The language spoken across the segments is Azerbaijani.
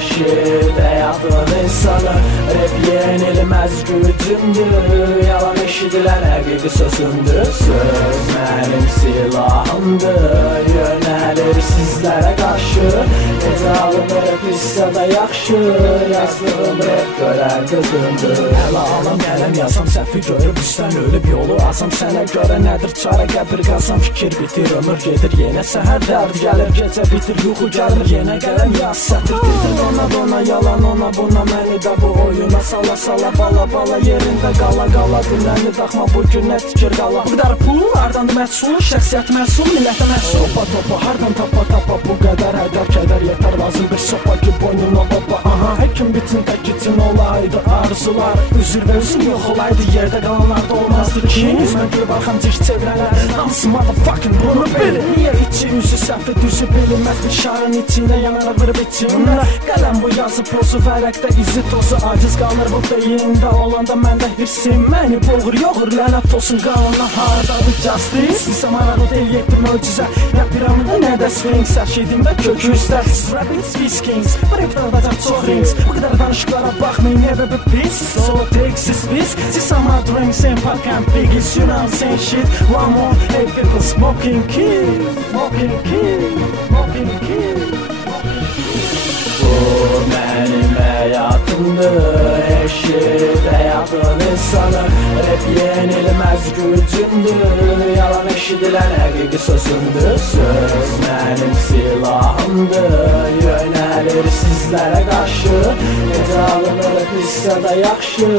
Eşit həyatın insanı rap yenilməz gücümdür. Yalan eşidilən həqiqi sözümdür. Söz mənim silahımdır, yönəlir sizlərə qarşı. Necə alınır pissə də yaxşı, yazdığım rap görər gözümdür. Hələ alam qələm yazam, səhvi görüb üstən ölüb yolu azam. Sənə görə nədir çarə qəbir qazam, fikir bitir, ömür gedir yenə səhər dərd gəlir, gecə bitir, yuxu gəlir, yenə qələm yaz sətir. Dona yalan ona buna, məni də bu oyuna sala sala, bala bala yerində qala qala, dinləni daxma bugün nə tikir qala. Bu qədər pul, hardandır məhsul, şəxsiyyət məhsul, millətə məhsul. Topa topa, hardan tapa tapa, bu qədər hədər kədər yetər, lazım bir sopa ki boynuna baba. Aha, həkim bitin tək için olaydı arzular, üzür və üzüm yox olaydı, yerdə qalanlar da olmazdı ki. Üzmə gül baxan cik çevrələr, hamısı motherfucking bunu bilir. Niyə içi üzü səhvi düzü bilinməz bir şarın içində yanara vırıb içimdə. Qələm bu yazı pozu, vərəqdə izi tozu, aciz qalır bu beyində olanda məndə hirsim məni boğur, yoğur, lənət olsun qalana. Hardadır justice? İsə marağı deyil yetdi möcüzə, nə piramida nə də sphinx, hər şeydimdə kökü üstə. Siz rabbit biz kings, bir evdə alacaq çox rings, bu qədər danışıqlara baxmayın, ev evi pis. Solo takes is biz, siz ama drinks and pop and biggies, you know I'm saying shit. One more, hey people, smoking kill, smoking kill, smoking kill. Bu mənim həyatımdır, eşit həyatın insanı rap yenilməz gücümdür. Yalan eşidilən həqiqi sözümdür. Söz mənim silahımdır, yönəlir sizlərə qarşı. Necə alınır pissə də yaxşı,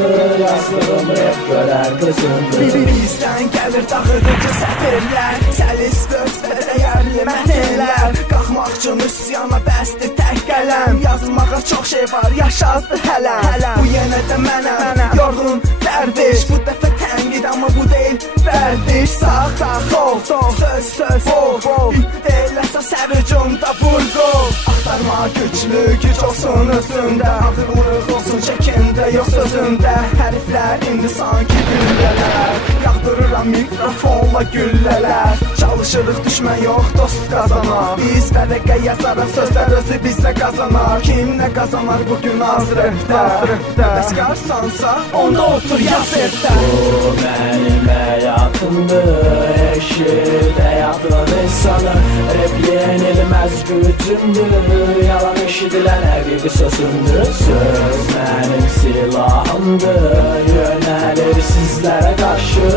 yazdığım rap görər gözümdür. Bizdən gəlir dağıdıcı sətirlər, səlis söz və dəyərli mətinlər. Qalxmaq üçün üsyana bəsdir tək qələm, yazmağa çox şey var, yaşazdı hələ. Bu yenə də mənəm, yorğun dərdiş. Bu dəfə tənqid, amma bu deyil vərdiş. Sağ, sol, söz, bol deyil əsas hər hücumda vurgu. Axtarma güclü, güc olsun özündə, ağırlıq olsun çəkində, yox sözündə. Hərflər indi sanki güllələr, yağdırıram mikrofonla güllələr. Çalışırıq düşmən yox, dost qazanar. Biz vərəqə yazarıq, sözlər özü bizdə qazanar. Kim nə qazanar bugün az rəfdə, bəs qarsansa onda otur yaz evdə. Bu mənim həyatımdır, eşit həyatın insanı rap yenilməz gücümdür. Yalan eşidilən həqiqi sözümdür. Söz mənim silahımdır, yönəlir sizlərə qarşı.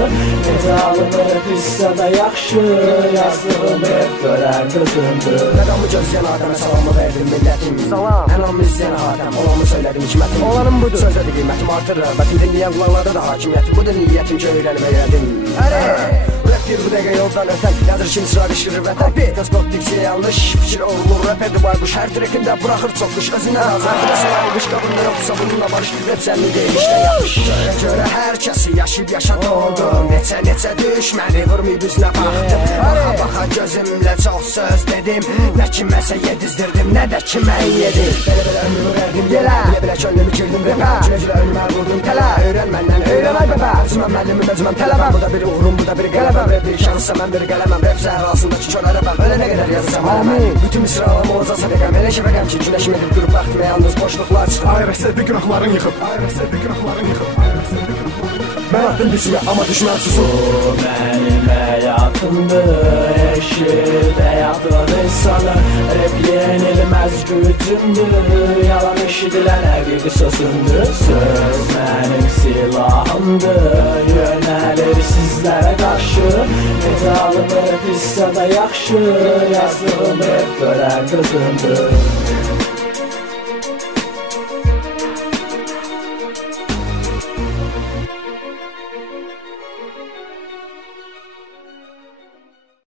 Necə alınır pissə də yaxşı, yazdığım rap görər gözümdür. Rəqamı gözləyən adəmə salamı verdim millətim. Salam. Ənamı izləyən adəm, olanı söylədim hikmətim. Olanım budur. Sözlədi qiymətim artır rəğbətim, dinləyən qulaqlarda da hakimiyyətim. Budur niyyətim ki öyrənib öyrədim. Rap bir bu dəqiqə yoldan ötən, yazır kim sıra düşürür vətən. Göz qot diksiyə yanlış, fikir olunur rəpədi bayquş. Hər direkində buraxır çoxluş, özündən az arkadaşına almış. Qabında yoxdursa bununla barış, rap sənli deyil işdə yapış. Görə hər kəsi yaşayıb yaşad oldum, neçə düşməni vurmayıb üzünə baxdım. Baxa gözümlə çox söz dedim, nə kiməsə yedizdirdim, nə də kimə yedim. Belə ömrümü verdim yelə, bilə könlümü girdim repə. Gülə önümə vurdum tələ, öyrən məndən öyrən ay bəbə. Özüməm müəllimim, özüməm tələbəm, bu da bir uğrum, bu da bir qələbəm. Rap bir şansa mən bir qələməm, rap səhrasındakı kör ərəbəm. Ölənə qədər yazacam amin. Bütün misralarım olacaq sədəqəm, elə şəfəqəm ki güləşim edib qürub vaxtımə yalnız boşluqlar çıxır. Ay rəsəbi günahların yıxıb, ay rəsəbi günahların yıxıb, ay rəsəbi günahların yıxıb. Mən attım düşmə, amma düşmən susun. Bu mənim həyatımdır, eşit həyatın insanı rap yenilməz gücümdür. Yalan eşidilən həqiqi sözümdür. Söz mənim silahımdır, yönəlir sizlərə qarşı. Necə alınır pissə də yaxşı, yazdığım rap görər gözümdür.